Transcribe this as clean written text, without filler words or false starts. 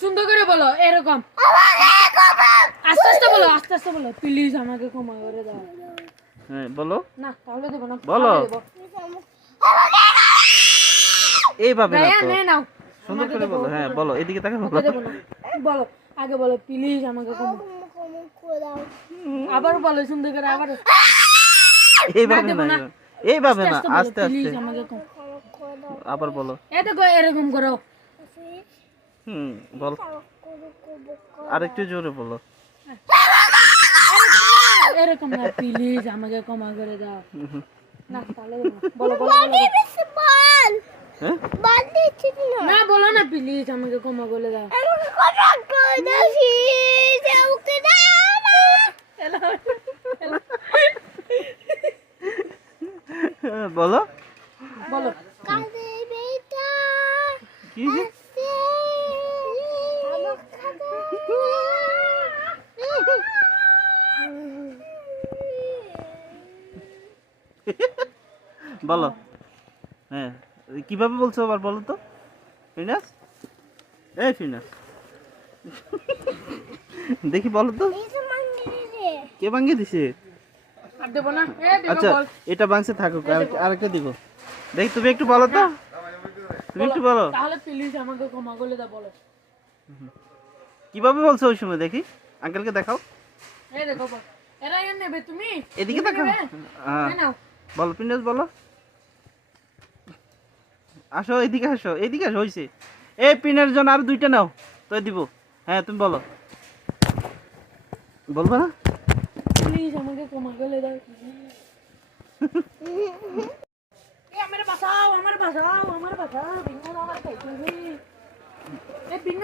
সুন্দর করে বলো এরকম আস্তে আস্তে বলো প্লিজ আমাকে ক্ষমা করে দাও। হ্যাঁ বলো। না তাহলে দেব না, বলো। এইভাবে না তো, নাও সুন্দর করে বলো। হ্যাঁ বলো, এদিকে তাকা বলো। বলো আগে বলো প্লিজ আমাকে ক্ষমা করে দাও। আবার বলো সুন্দর করে, আবার এইভাবে না, এইভাবে না, আস্তে আস্তে। প্লিজ আমাকে ক্ষমা করে দাও। আবার বলো। এটা এরকম করো। বল, আরেকটু জোরে বলো। এরকম না, প্লিজ আমাকে ক্ষমা করে দাও। না তাহলে বলো বলো হ্যাঁ না বলো না, প্লিজ আমাকে ক্ষমা করে দাও। বলো বলো কি যে? বলো। হ্যাঁ কিভাবে বলছো আবার বলো তো ফিনাস। এই ফিনাস দেখি বলো তো, কে ভাঙিয়ে দিছে? আর দেব না। আচ্ছা এটা ভাঙছে থাকুক, আরেকটা দিব। দেখি তুমি একটু বলো তো, তুমি একটু বলো তাহলে প্লিজ আমাকে ক্ষমা করে দাও। বলো কিভাবে বলছো ওই সময়, দেখি আঙ্কেলকে দেখাও। এই দেখো বল, এরা এর নেবে তুমি এদিকে দেখাও। হ্যাঁ নাও বলো ফিনাস বলো। আসো এদিকে, আসো এদিকে, আসো হইছে। এই পিনের জন্য আর দুইটা নাও তো দিব। হ্যাঁ তুমি বলো, বলবা না? প্লিজ আমাকে ক্ষমা করে দাও। আমার বাঁচাও, আমার বাঁচাও, আমার বাঁচাও, বিন্না আমার খাইতে। এই বিন্না